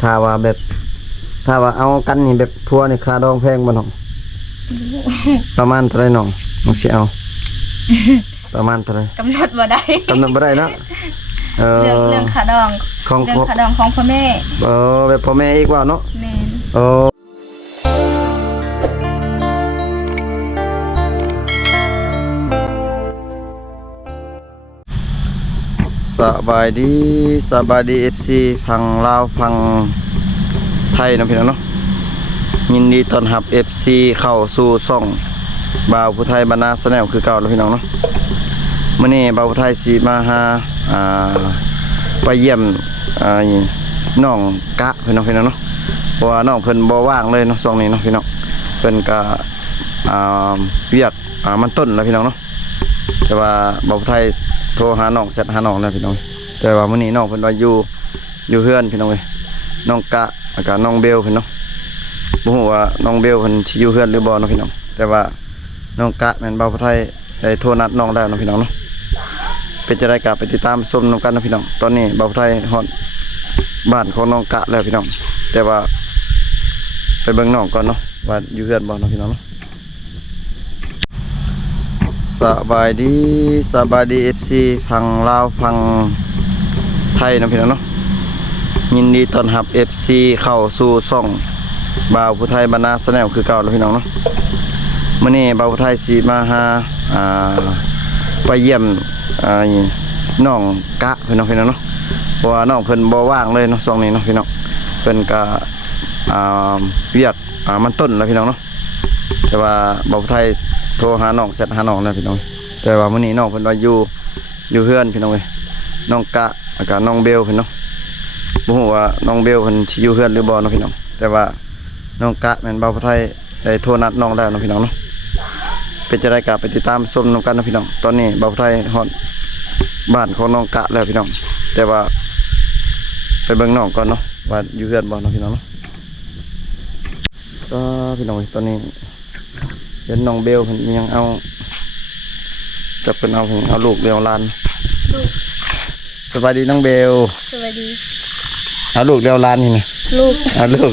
ถ้าว่าเอากันนี่แบบพัวนี่ค่าดองแพงบ่น้องประมาณเท่าไหร่น้องสิเอาประมาณเท่าไหร่กำหนดบ่ได้เนาะเรื่องค่าดองของพ่อแม่แบบพ่อแม่อีกว่าเนาะแม่นสบายดี FC พังลาวพังไทยนะพี่น้องเนาะยินดีต้อนรับ FC เข้าสู่ช่องบ่าวผู้ไทยบรรณาแนลคือเก่าแล้วพี่น้องเนาะมื้อนี้บ่าวผู้ไทยสิมาหาไปเยี่ยมน้องกะพี่น้องเนาะเพราะว่าน้องเพิ่นบ่ว่างเลยเนาะช่วงนี้เนาะพี่น้องเพิ่นก็เวียกมันต้นแล้วพี่น้องเนาะแต่ว่าบ่าวผู้ไทยโทรหาน้องแชทหาน้องแล้วพี่น้องแต่ว่ามื้อนี้น้องเพิ่นว่าอยู่เฮือนพี่น้องเอ้ยน้องกะแล้วก็น้องเบลเพิ่นเนาะบ่ฮู้ว่าน้องเบลเพิ่นสิอยู่เฮือนหรือบ่เนาะพี่น้องแต่ว่าน้องกะแม่นบ่าวผู้ไทยได้โทรนัดน้องแล้วเนาะพี่น้องเนาะเป็นจะได้กลับไปติดตามชมน้องกันนะพี่น้องตอนนี้บ่าวผู้ไทยฮอดบ้านของน้องกะแล้วพี่น้องแต่ว่าไปเบิ่งน้องก่อนเนาะว่าอยู่เฮือนบ่เนาะพี่น้องเนาะสบายดี FC พังลาวพังไทยนะพี่น้องเนาะยินดีต้อนรับ FC เข้าสู่ช่องบ่าวผู้ไทยบรรณาแนลคือเก่าแล้วพี่น้องเนาะมื้อนี้บ่าวผู้ไทยสิมาหาไปเยี่ยมน้องกะพี่น้องเนาะเพราะว่าน้องเพิ่นบ่ว่างเลยเนาะช่วงนี้เนาะพี่น้องเพิ่นก็เวียกมันต้นแล้วพี่น้องเนาะแต่ว่าบ่าวผู้ไทยโทรหาน้องแชทหาน้องแล้วพี่น้องแต่ว่ามื้อนี้น้องเพิ่นว่าอยู่เฮือนพี่น้องเอ้ยน้องกะแล้วก็น้องเบลเพิ่นเนาะบ่ฮู้ว่าน้องเบลเพิ่นสิอยู่เฮือนหรือบ่เนาะพี่น้องแต่ว่าน้องกะแม่นบ่าวผู้ไทยได้โทรนัดน้องแล้วเนาะพี่น้องเนาะเป็นจะได้กลับไปติดตามชมน้องกันนะพี่น้องตอนนี้บ่าวผู้ไทยฮอดบ้านของน้องกะแล้วพี่น้องแต่ว่าไปเบิ่งน้องก่อนเนาะว่าอยู่เฮือนบ่เนาะพี่น้องเนาะก็พี่น้องตอนนี้เห็นน้องเบลเพิ่นยังเอาจะเป็นเอาลูกเลี้ยงหลานสบายดีน้องเบลสวัสดีเอาลูกเลี้ยงหลานนี่นะเอาลู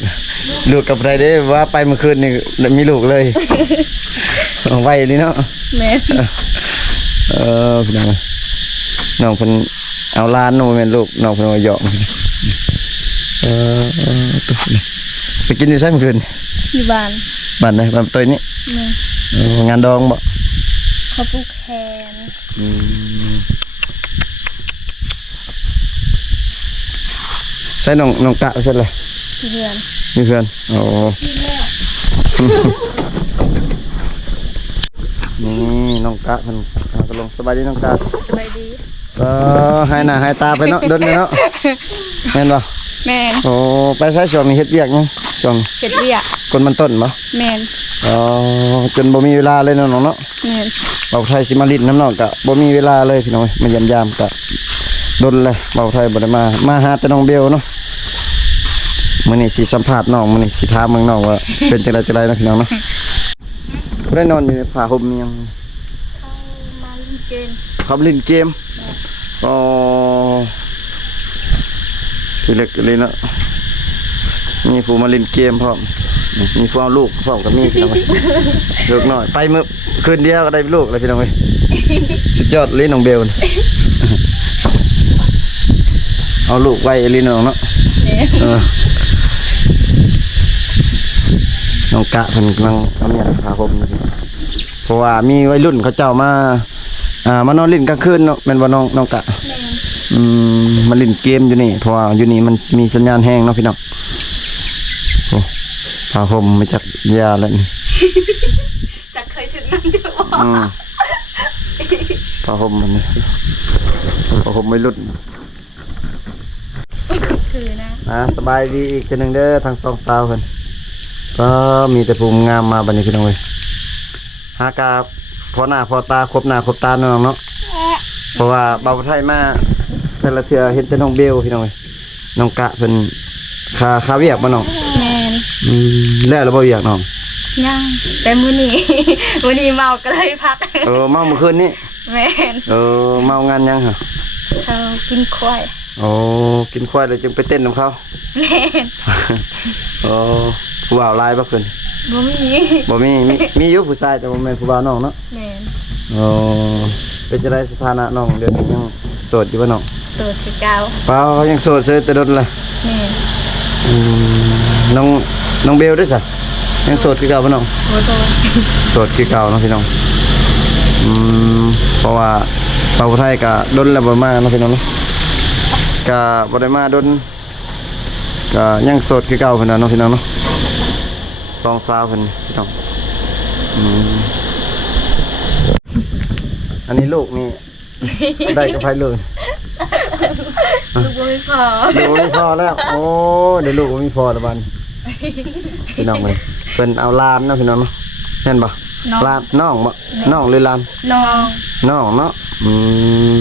กกับใครได้ว่าไปเมื่อคืนนี่มีลูกเลยไว้นี่เนาะแม่พี่น้องเพิ่นเอาหลานน้องแม่นลูกน้องเพิ่นว่าหยอกตุ๊ไปกินอยู่ไสเมื่อคืนอยู่บ้านไหนบ้านตัวนี้งานดองบ่เขาปลูกแคนใช่น้องกะใช่เลยมีเพื่อนโอ้นี่น้องกะมันกำลังสบายดีน้องกะสบายดีให้หน้าให้ตาไปเนาะเดินเนาะแม่นบ่แม่นโอ้ไปใช้ช่วงนี้เฮ็ดเวียกยังช่วงเฮ็ดเวียกคนมันต้นบ่แม่นจนบ่มีเวลาเลยน้องเนาะแม่นบ่าวไทยสิมาลิ้นน้ำน้องกะบ่มีเวลาเลยพี่น้องมายามกะดนเลยบ่าวไทยบ่ได้มาหาแต่น้องเบลเนาะมื้อนี้สิสัมภาษณ์น้องมื้อนี้สิถามน้องว่าเป็นจังได๋เนาะพี่น้องเนาะบ่ได้นอนอยู่ในผ้าห่มยังเขาเล่นเกมทีเล็กเลยเนาะมีผู้มาเล่นเกมพร้อมมีผู้เอาลูกพร้อมกับมีพี่น้องลูกน้อยไปเมื่อคืนเดียวก็ได้ลูกเลยพี่น้องสุดยอดเลยน้องเบลเอาลูกไว้เลยน้องเนาะน้องกะเพิ่นกำลังเอาเมียพาผมเพราะว่ามีวัยรุ่นเขาเจ้ามามานอนเล่นกลางคืนเนาะแม่นบ่น้องกะมันเล่นเกมอยู่นี่เพราะว่าอยู่นี่มันมีสัญญาณแห้งเนาะพี่น้องโอ้พาผมมาจากยาแล้วนี่จะเคยถึงนั่นเด้อพาผมมันนี่พาผมไม่รุ่นคือนะสบายดีอีกทีนึงเด้อทางสองสาวเพิ่นก็มีแต่ภูมิงามมาบัดนี้พี่น้องเว้ยหากาพอหน้าพอตาครบหน้าครบตาน้องเนาะเพราะว่าบ่าวไทยมาแต่ละเทื่อเห็นแต่น้องเบลพี่น้องเว้ยน้องกะเพิ่นคาเวียกบ่น้องแม่นแล้วบ่เวียกน้องยังแต่มื้อนี้เมาก็เลยพักเมาเมื่อคืนนี้แม่นเมางานยังฮะกินควาย โอ้กินควายแล้วจึงไปเต้นนำเขา แม่น โอ้ผู้บ่าวหลายบ่ขึ้น บ่มี บ่มีอยู่ผู้ชายแต่บ่แม่นผู้บ่าวน้องเนาะ แม่น โอ้เป็นจังไดสถานะน้องเดี๋ยวนี้ยังโสดอยู่บ่น้อง โสดคือเก่า เปล่ายังโสดเสียแต่ดนละ แม่น น้องเบลด้วยสะยังโสดคือเก่าบ่น้อง บ่โสด โสดคือเก่าเนาะพี่น้องเพราะว่าเป่าไทยก็ดนแล้วบ่มาเนาะพี่น้องเนาะก็บ่ได้มาดนก็ยังโสดคือเก่าเพิ่นน่ะเนาะพี่น้องเนาะสองสาวเพิ่นพี่น้องอันนี้ลูกนี่ ได้กับไผเลย ลูกบ่มีพอ ลูกบ่มีพอแล้วโอ้เดี๋ยวลูกบ่มีพอแล้วบัดนี้พี่น้องเอ้ยเพิ่นเอาหลานเนาะพี่น้องเนาะแม่นบ่ น้อง หลานน้องบ่น้องหรือหลาน น้อง น้องเนาะ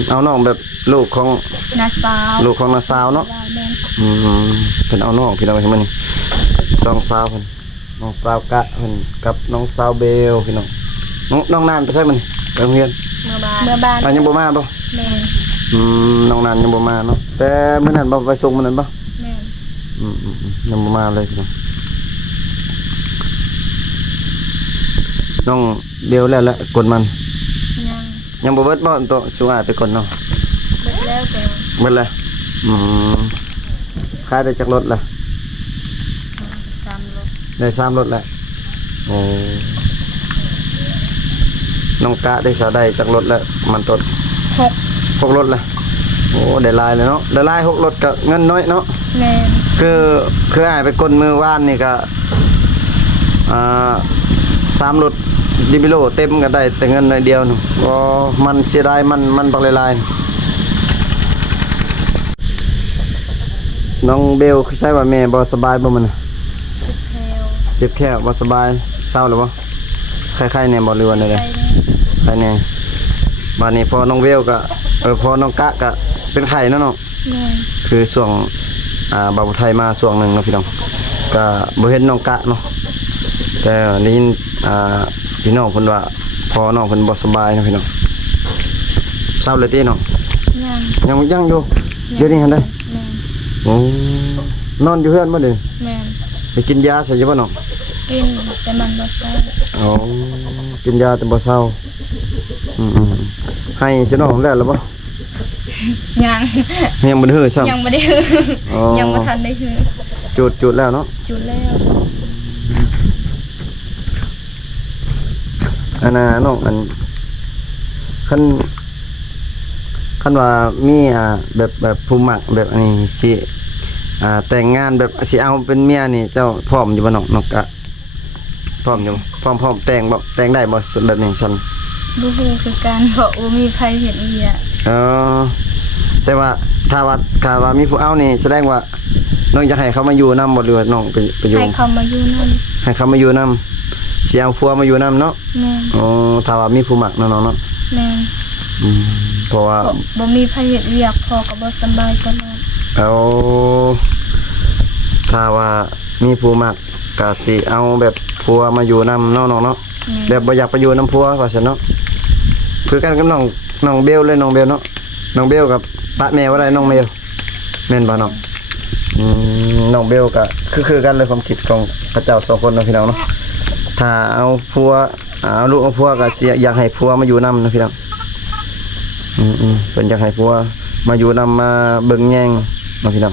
เอาน้องแบบลูกของ นาสาว ลูกของน้าสาวเนาะ แม่น เพิ่นเอาน้องพี่น้องเห็นมั้ยนี่สองสาวเพิ่นน้องสาวกะเพิ่นกับน้องสาวเบลพี่น้องน้องนานไปใช่มั้ยนี่ไปโรงเรียน เมื่อบ้าน อ่ะยังบ่มาบ่ แม่น น้องนานยังบ่มาเนาะแต่มื้อนั้นบ่ไปส่งมื้อนั้นบ่ แม่น ยังบ่มาเลยพี่น้องน้องเบลแล้วกดมัน ยัง ยังบ่เบิดบ่ตัวสุอาไปก่อนเนาะ เบิดแล้วแต่ เบิดแล้วขายได้จักรถล่ะ 3 รถ ได้3รถแล้วโอ้น้องกะได้สาได้จักรถแล้วมันต้น 6รถแล้วโอ้ได้หลายเลยเนาะได้หลาย6รถก็เงินน้อยเนาะ แม่น คืออ้ายไปกดมือว่านนี่ก็3รถดิบิโลเต็มก็ได้แต่เงินน้อยเดียวนึงบ่มันเสียดายมันบักหลายๆน้องเบลคือใช่ว่าแม่บ่สบายบ่มันน่ะ แถว เจ็บแค่บ่สบายเศร้าหรือบ่ใครๆเนี่ยบ่เรือนี่ ไป เด้ นี่ ใครเนี่ยบัดนี้พอน้องเบลก็พอน้องกะก็เป็นไข้เนาะเนาะ แม่น คือช่วงบาวไทยมาช่วงหนึงเนาะพี่น้องก็บ่เห็นน้องกะเนาะแต่ได้ยินพี่น้องเพิ่นว่าพอน้องเพิ่นบ่สบายเนาะพี่น้องเศร้าเลยติน้อง ยังอยู่เดี๋ยวนี้หั่นได้ แม่น โอ้นอนอยู่เฮือนบ่เด้อ แม่น ไปกินยาใส่อยู่บ่น้อง กินแต่มันบ่เศร้า อ๋อกินยาแต่บ่เศร้าให้เจ้าน้องแล้วหรือบ่ ยัง ยังบ่ได้ฮือซ้ำ ยังบ่ได้ฮือ อ๋อ ยังบ่ทันได้ฮือ จุดแล้วเนาะ จุดแล้ว อันน่ะน้องอันคันว่ามีแบบผู้มักแบบอันนี้สิแต่งงานแบบสิเอาเป็นเมียนี่เจ้าพร้อมอยู่บ่น้องกะพร้อมอยู่บ่พร้อมแต่งบ่แต่งได้บ่แบบนี้ซั่น บ่ฮู้คือการเพราะบ่มีไผเห็นอีหยัง แต่ว่าถ้าว่ามีผู้เอานี่แสดงว่าน้องอยากให้เขามาอยู่นำบ่หรือว่าน้องไปอยู่ ให้เขามาอยู่นั่น ให้เขามาอยู่นำสิเอาผัวมาอยู่นำเนาะ แม่น อ๋อถ้าว่ามีผู้มักเนาะน้องเนาะ แม่น เพราะว่า บ่มีไผเฮ็ดเวียกพ่อก็บ่สำบายตลอด เอาถ้าว่ามีผู้มักก็สิเอาแบบผัวมาอยู่นำเนาะน้องเนาะ แม่ แบบบ่อยากไปอยู่นำผัวว่าซั่นเนาะคือกันกับน้องเบลเลยน้องเบลเนาะน้องเบลกับปะแม่ว่าได้น้องเบลแม่นบ่น้องน้องเบลก็คือกันเลยความคิดของพระเจ้าสองคนเนาะพี่น้องเนาะถ้าเอาผัวเอาลูกเอาผัวก็สิอยากให้ผัวมาอยู่นำเนาะพี่น้องเพิ่นอยากให้ผัวมาอยู่นำมาเบิ่งแยงเนาะพี่น้อง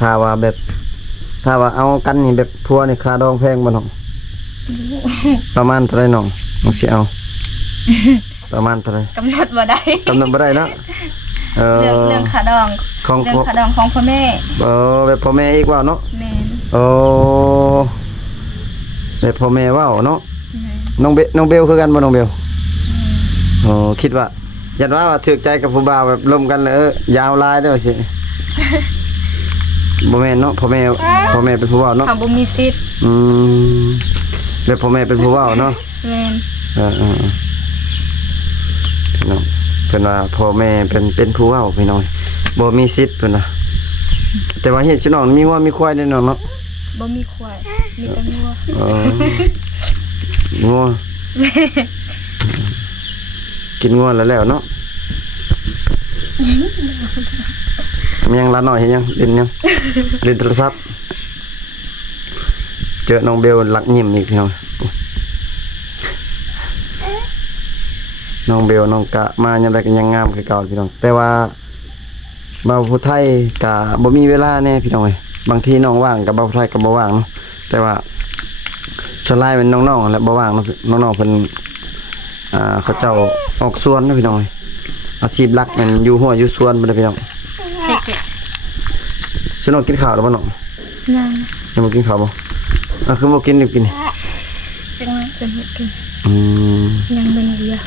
ถ้าว่าเอากันนี่แบบผัวนี่ค่าดองแพงบ่น้องประมาณเท่าไหร่น้องสิเอาประมาณเท่าไหร่ กำหนดบ่ได้ กำหนดบ่ได้เนาะเรื่องขาดอง ของ เรื่องขาดองของพ่อแม่ แบบพ่อแม่อีกว่าเนาะ แม่น แบบพ่อแม่ว่าเนาะ แม่น น้องเบลคือกันบ่น้องเบลคิดว่ายันว่าถูกใจกับผู้บ่าวแบบร่วมกันเลยยาวลายเด้อสิบ่แม่นเนาะพ่อแม่เป็นผู้บ่าวเนาะ เขาบ่มีสิทธิ์ แบบพ่อแม่เป็นผู้บ่าวเนาะ แม่น พี่น้องเพิ่นว่าพ่อแม่เป็นผู้เว้าพี่น้องบ่มีสิทธิ์เพิ่นว่าแต่ว่าเฮ็ดพี่น้องมีวัวมีควายแน่นอนเนาะ บ่มีควายมีแต่งัว งัว กินง่วนแล้วเนาะมันยังร้านหน่อยเห็นยังเล่นยังเล่นโทรศัพท์เจอน้องเบลหลักยิ้มอีกพี่น้องน้องเบลน้องกะมายังไงก็ยังงามคือเก่าพี่น้องแต่ว่าบ่าวผู้ไทยกะบ่มีเวลาแน่พี่น้องเอ้ยบางทีน้องว่างกับบ่าวผู้ไทยก็บ่ว่างเนาะแต่ว่าส่วนหลายเป็นน้องๆแหละบ่ว่างเนาะน้องๆเพิ่นเขาเจ้าออกสวนเนาะพี่น้องเอ้ยอาชีพหลักมันอยู่หัวอยู่สวนบ่ได้พี่น้องสิน้องกินข้าวแล้วบ่น้อง ยัง บ่กินข้าวบ่คือบ่กินอยู่กินนี่ จังจะเฮ็ดกิน อืม ยังเป็นเบียร์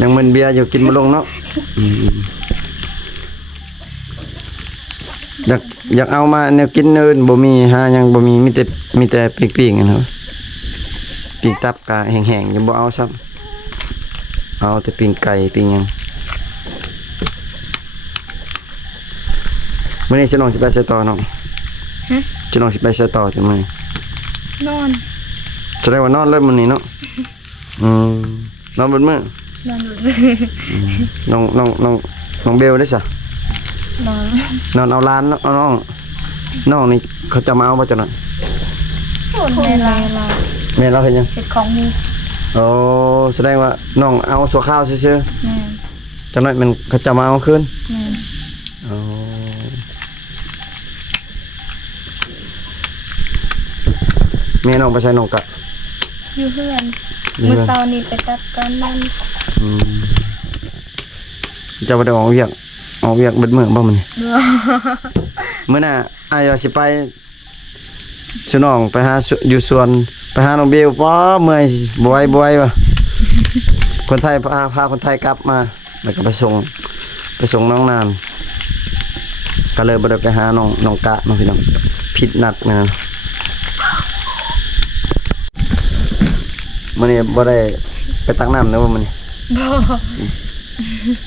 ยังมึนเบียร์อยู่กินบ่ลงเนาะอยากเอามาแนวกินเนินบ่มีหายังบ่มีมีแต่ปิ้งๆนะครับปิ้งตับกะแห้งๆยังบ่เอาซ้ำเอาแต่ปิ้งไก่ปิ้งหยังมื้อนี้สิน้องสิไปไสต่อน้อง ฮะ สิน้องสิไปไสต่อจังมื้อนี้ นอน แสดงว่านอนเลยมื้อนี้เนาะนอนเบิดมื้อน อนอยู่ น้องเบลได้ซะ นอน นอนเอาร้านเนาะเอาน้องนี่เขาจะมาเอาบ่จังนั้น แม่ลา แม่เราเฮ็ดหยัง เฮ็ดของหมู โอ้แสดงว่าน้องเอาสัวข้าวซื่อ แม่ ๆจังนั้นมันเขาจะมาเอาคืน แม่ อ๋อแม่น้องไปใช้น้องกะ อยู่เพื่อน อยู่ มื้อ เพื่อน เช้านี้ไปตัดกันนั่น จะบ่ได้ออกเวียกเบิดมื้อบ่มื้อนี้ บ่ มื้อหน้าอ้ายว่าสิไปสน้องไปหาอยู่สวนไปหาน้องเบลป้อเมื่อยบ่ไหวว่ะคนไทยพาคนไทยกลับมาแล้วก็ไปส่งน้องนานก็เลยบ่ได้ไปหาน้องกะน้องพี่น้องผิดนัดนะมื้อนี้บ่ได้ไปตักน้ำเด้อมื้อนี้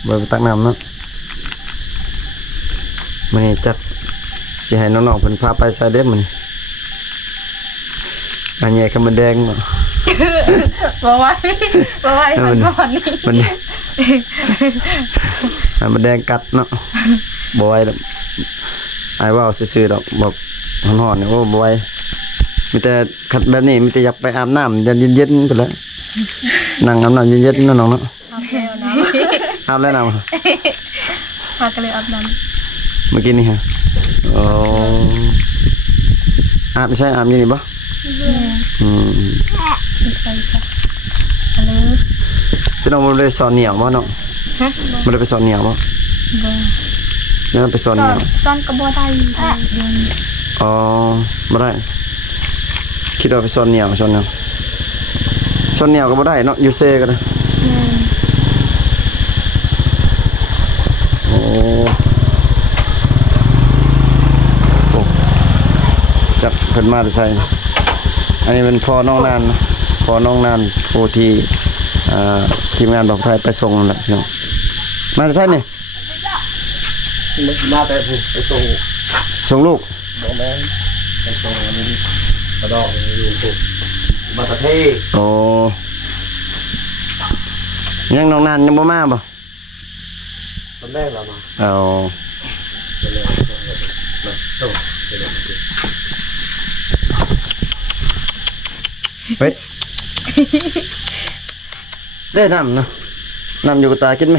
บ่ บ่ไปตักน้ำเนาะมื้อนี้จัดสิให้น้องๆเพิ่นพาไปไสเด้อมื้อนี้อันแย่ก็มันแดงบ่ บ่ไหวมันก่อนนี่ มันมันแดงกัดเนาะบ่ไหวดอกอ้ายเว้าซื่อๆดอกบอกฮ้อนๆเนี่ยโอ้บ่ไหวมีแต่คัดแบบนี้มีแต่อยากไปอาบน้ำเย็นๆพุ่นแหละนั่งอาบน้ำเย็นๆเนาะน้องเนาะ อาบแล้วนะ อาบแล้วน้ำ พากันเลยอาบน้ำ เมื่อกี้นี่ฮะอ๋ออาบไม่ใช่อาบอยู่นี่บ่ แม่ อืม มีใครจ้ะอะไร สิน้องบ่ได้สอนเหนียวบ่เนาะ ฮะ บ่ได้ไปสอนเหนียวบ่ บ่ แล้วไปสอนเหนียว ตอนก็บ่ได้เดี๋ยวนี้ อ๋อบ่ได้คิดว่าไปสอนเหนียวสอนเหนียวก็บ่ได้เนาะอยู่เซก็ได้ แม่ โอ้โอ้จักเพิ่นมาแต่ไสนะอันนี้เป็นพ่อน้องนานนะพ่อน้องนานผู้ที่ทีมงานบอกไปส่งนั่นแหละพี่น้องมาแต่ไสนี่ มาแต่ผมไปส่ง ส่งลูก บ่แม่นไปส่งอันนี้กระดอกอยู่ปุ๊บมาตะเท โอ้ยังน้องนานยังบ่มาบ่ ตอนแรกเรามา เอา ตอนแรกมาส่งเดี๋ยว เฮ้ยได้น้ำนะน้ำอยู่กับตากินไหม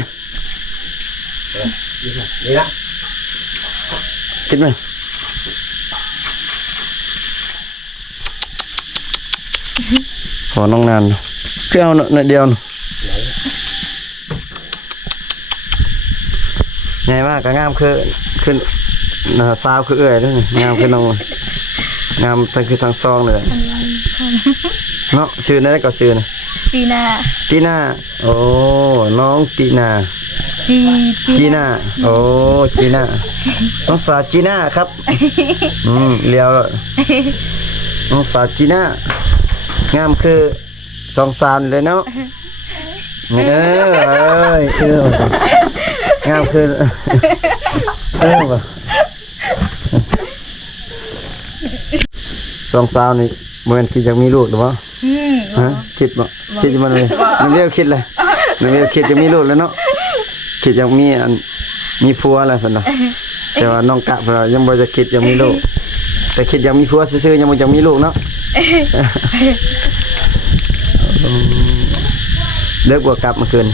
นี่นะ กินไหมขอน้องนานคือเอาหน่อยเดียวน่ะใหญ่มากก็งามคือขึ้นสาวคือเอื้อยด้วยนี่งามคือน้องงามทั้งคือทั้งซองเลย อันนั้นของ เนาะชื่อนั่นก็ชื่อนะ จีน่า จีน่าโอ้น้องจีน่า จีน่าโอ้จีน่าน้องสาวจีน่าครับเลี้ยวแล้วน้องสาวจีน่างามคือสองสานเลยเนาะงามคือบ่สองสาวนี่บ่แม่นคิดอยากมีลูกหรือบ่ฮะคิดบ่คิดมันเลยมันเรียกคิดเลย น้องเบลคิดจะมีลูกแล้วเนาะคิดจะมีมีผัวอะไรเพิ่นเนาะแต่ว่าน้องกะเพิ่นยังบ่จะคิดจะมีลูกแต่คิดยังมีผัวซื่อๆยังบ่จะมีลูกเนาะเลิกบ่กลับเมื่อคืน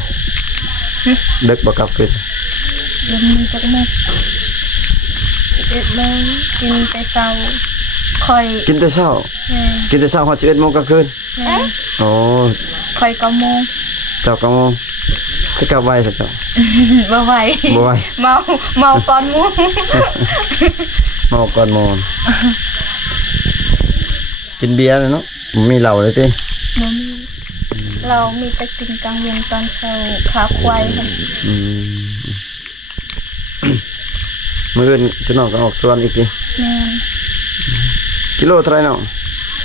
เลิกบ่กลับคืน ลมมันจักมุก11โมงกินไปเช้าค่อย กินแต่เช้ากินแต่เช้าฮอด11 โมงกลางคืนโอ้ ค่อย9โมง เจ้าก็งงคือกลับไวซะเจ้า บ่ไหว บ่ไหว เมาก่อนหมู่ เมาก่อนนอนกินเบียร์เลยเนาะมีเหล้าเลยติ บ่มีเรามีแต่กินกลางเย็นตอนเช้าขาควายค่ะ อืมมื้ออื่นสิน้องก็ออกสวนอีกติ แม่ กิโลเท่าไหร่น้อง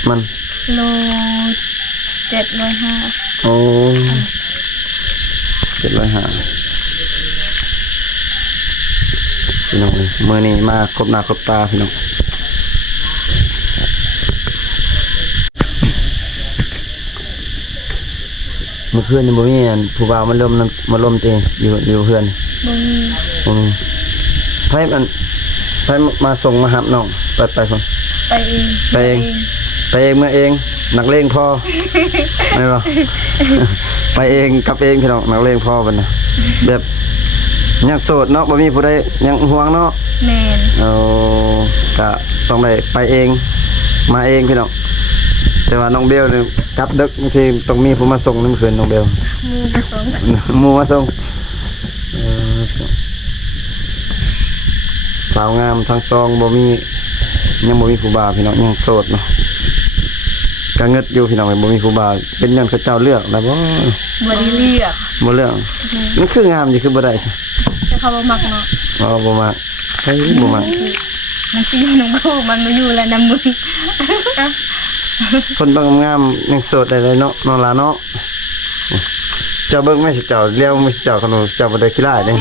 มัน โล705 โอ้705พี่น้องมื้อนี้มาครบหน้าครบตาพี่น้องเมื่อคืนนี่บ่มีอันผู้บ่าวมันมาลมติอยู่เฮือน บ่มี อืมไผมาส่งมาหับน้องไปพุ่น ไปเอง ไปเองไปเองเมื่อเองนักเลงพอ ไม่หรอ ไปเองกลับเองพี่น้องนักเลงพอเป็นนะแบบยังโสดเนาะบ่มีผู้ใดยังห่วงเนาะ แม่น เอาก็ต้องได้ไปเองมาเองพี่น้องแต่ว่าน้องเบลนี่กลับดึกบางทีต้องมีผู้มาส่งนี่เมื่อคืนน้องเบล หมู่ผสม หมู่มาส่งสาวงามทั้งซองบ่มียังบ่มีผู้บ่าวพี่น้องยังโสดเนาะก็เงิดอยู่พี่น้องบ่มีผู้บ่าวเป็นย้อนเขาเจ้าเลือกแล้วบ่ บ่ได้เลือก บ่เลือกมันคืองามอยู่คือบ่ได้ซะ แต่เขาบ่มักเนาะ อ๋อบ่มักเฮ้ยบ่มัก มันสิอยู่นำกูมันมาอยู่แล้วนำมึง คนบางงามยังโสดได้เลยเนาะน้องหลาเนาะเจ้าเบิ่งแม่สิเจ้าเลี้ยวแม่สิเจ้าขนมเจ้าบ่ได้ขี้ร้ายเด้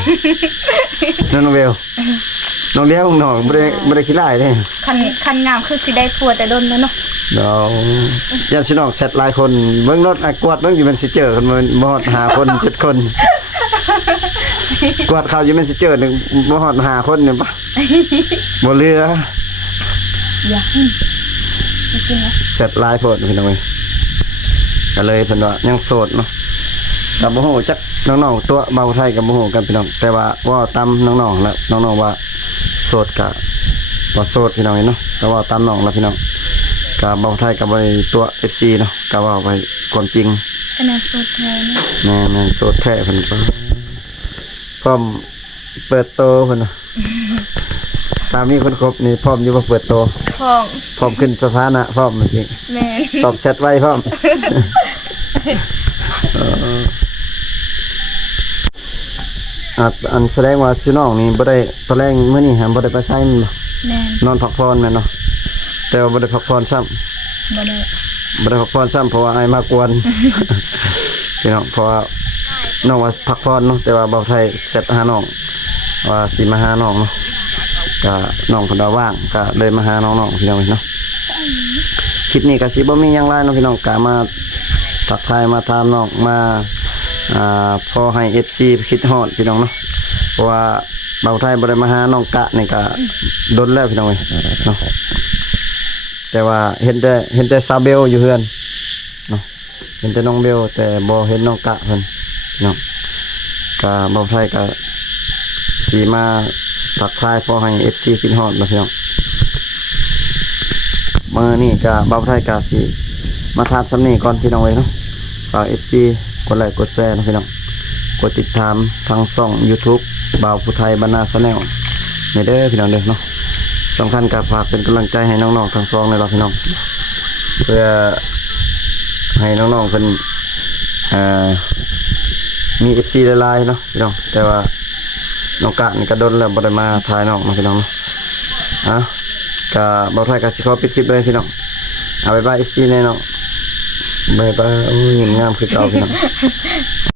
น้องเบลน้องเลี้ยวน้องบ่ได้ขี้ร้ายเด้ คันงามคือสิได้ผัวแต่ดนแล้วเนาะ เดี๋ยวญาติพี่น้องแซดหลายคนเบิ่งรถกวาดเบิ่งอยู่มันสิเจอกันบ่ฮอด5คน7คนกวาดเขาอยู่มันสิเจอนึงบ่ฮอด5คนนี่ปะบ่เหลือ อย่ากินนะ แซดหลายโพดพี่น้องเอ้ยก็เลยเพิ่นว่ายังโสดเนาะก็บ่ฮู้จักน้องๆตัวเบาไทยก็บ่ฮู้กันพี่น้องแต่ว่าว่าตามน้องๆแล้วน้องๆว่าโสดก็บ่โสดพี่น้องเอ้ยเนาะก็ว่าตามน้องแล้วพี่น้องก็เบาไทยก็บ่ได้ตัว FC เนาะก็ว่าไปความจริง ขนาดสุดแท้เนาะ แม่โสดแท้เพิ่นก็พร้อมเปิดโตเพิ่นน่ะถ้ามีคนคบนี่พร้อมอยู่บ่เปิดโต ท้อง พร้อมขึ้นสถานะพร้อมเมื่อกี้ แม่น ตอบแชทไว้พร้อมอันแสดงว่าพี่น้องนี่บ่ได้ตอนแรกมื้อนี้บ่ได้ไปไสมันบ่ แม่น นอนพักผ่อนแม่นเนาะแต่ว่าบ่ได้พักผ่อนซ้ำ บ่ได้ บ่ได้พักผ่อนซ้ำเพราะว่าอ้ายมากวน พี่น้องเพราะว่าน้องว่าพักผ่อนเนาะแต่ว่าบ่าวไทยเสร็จหาน้องว่าสิมาหาน้องเนาะก็น้องเพิ่นว่าว่างก็เลยมาหาน้องๆพี่น้องเนาะคลิปนี้ก็สิบ่มีหยังหลายเนาะพี่น้องก็มาทักทายมาถามน้องมาพอให้ FC คิดฮอดพี่น้องเนาะเพราะว่าบ่าวไทยบ่ได้มาหาน้องกะนี่ก็ดนแล้วพี่น้องเอ้ยเนาะแต่ว่าเห็นแต่ซาเบลอยู่เฮือนเนาะเห็นแต่น้องเบลแต่บ่เห็นน้องกะเพิ่นพี่น้องก็บ่าวไทยก็สิมาทักทายพอให้ FC คิดฮอดนะพี่น้องมื้อนี้ก็บ่าวไทยก็สิมาถามสำนี้ก่อนพี่น้องเอ้ยเนาะฝาก FC กดไลค์กดแชร์นะพี่น้องกดติดตามทางช่อง YouTube บ่าวผู้ไทยบรรณา Channel นี่เด้อพี่น้องเด้อเนาะสำคัญก็ฝากเป็นกำลังใจให้น้องๆทั้งสองเลยล่ะพี่น้องเพื่อให้น้องๆเพิ่นมี FC หลายๆเนาะพี่น้องแต่ว่าน้องกะนี่ก็ดนแล้วบ่ได้มาถ่ายน้องเนาะพี่น้องเนาะก็บ่าวไทยก็สิขอปิดคลิปเลยพี่น้องเอาบ๊ายบาย FC แน่น้องบ๊ายบายโอ้ยงามคือเก่าพี่น้อง